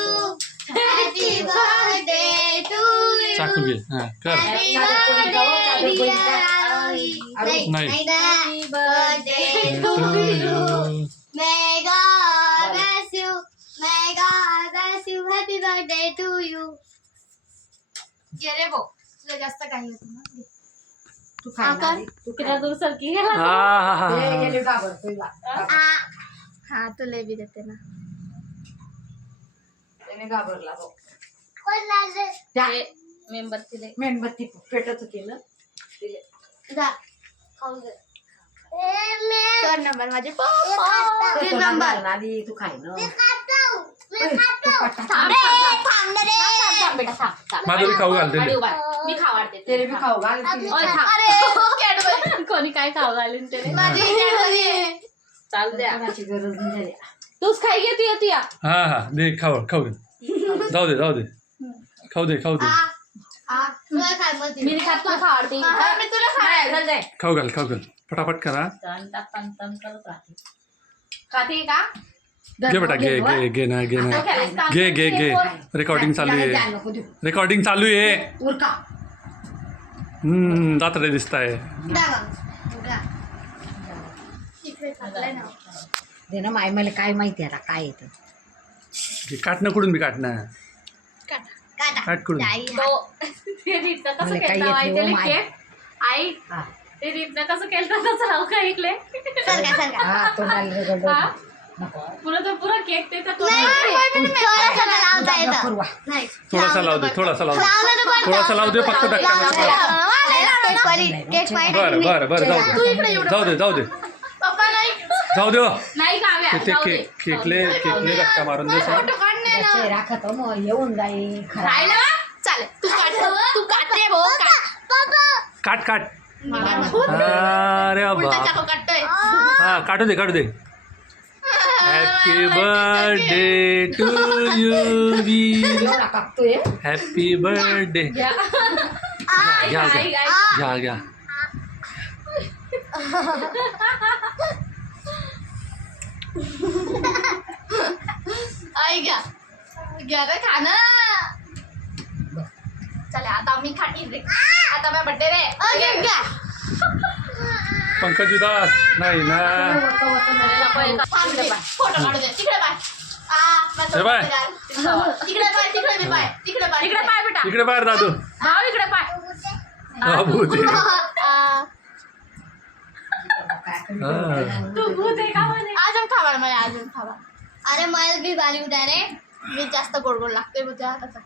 Happy birthday to you. चाकू घे हा कर Happy birthday नाही. Happy birthday to you. May God bless you. May God bless you. Happy birthday to you. ये रे भाऊ तुला जास्त काही होत ना तू खायला तू तिला दूर सरकी गेला ते गेले गाबर तुला हा तुला बी देते ना त्याने घाबरला भाऊ कोण लागले त्या मेंबर तिले मेणबत्ती पेटत होती ना तिले जा खाऊ दे कर नंबर माझे पप्पा तीन नंबर आली तू खाय ना थांब रे थांब बेटा थांब माधुरी खाऊ घालते गाडी उभा आहे. मी खाऊ वाढते तेरे भी खाऊ घाल ओय थांब अरे कोणी काय खाऊ घालीन ते माझी कॅडबरी चाल द्या कोणाची गरज नाही झाली तूच खाई घे तू या हा हा दे खाऊ खाऊ दे जाऊ दे खाऊ दे तुला काय म्हणते मी खात तुला खाऊ वाढते मी तुला खाणार चल जाय खाऊ घाल पटापट करा तन करत राहते खाते का घे बेटा घे ना घे रेकॉर्डिंग चालू आहे रेकॉर्डिंग चालू आहे उरका दातडे दिसताय दे ना माय मला काय माहिती आता काय येतं काटणं कुठून मी काटणं काट कुठून तो ते रीतनं कसं मला काही केलं येत आई नाही, त्याला ओ माय. केक आई हा ते रीतनं कसं केलं तसं राहू का ऐकले हा तोंडाला रगडलं. हा? नको पुरा केक ते तर थोडासा लावू दे फक्त धक्का जाऊ दे नाही गाव्या ते जाऊ दे. केकले धक्का मारून दे त्याचे राखत हो मग येऊन जाईल खरा राहिलं ना? चालेल तू काट रे भाऊ काट अरे बाबा काटतोय हा काटू दे हॅपी बर्थडे टू यू एवढा कापतोय हॅपी बर्थडे घ्या घ्या आई घ्या रे खाना चले आता मी खाटी रे आता माझा बर्थडे रे घ्या पंकज उदास नाही ना फोटो काढू दे तिकडे बाय हे बाय. तिकडे बाय इकडे पाय बेटा इकडे बाहेर दादू भाऊ इकडे पाय बाबू दे तू भूत आहे का म्हणे अजून खावा मला अजून खावा अरे मला बी बाली उद्या रे मी जास्त गोड लागते बुद्ध्या हाताचा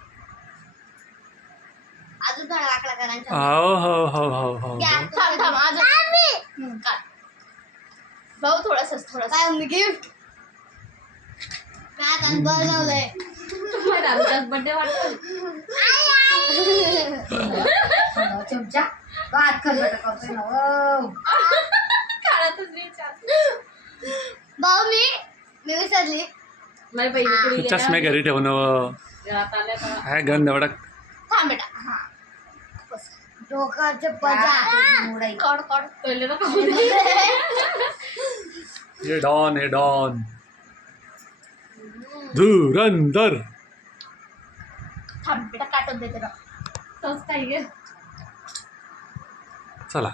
अजून थोडा वाकडा करायचा हो थांब अजून काढ भाऊ थोडासा काय मी गिफ्ट काय काल बनवलंय बर्थडे वाटतो चमचा भात खलबट करतोय ना ओ. काढतच नाही भाऊ मी विसरली माझी पहिली चष्मे घरी ठेवणं काय गंध एवढा थांब बेटा हा डोक्याचे पजा कड पहिले तर खाऊ दे. हे डॉन धुरंधर थांब बेटा काटून देते बघ तोच काही घे चला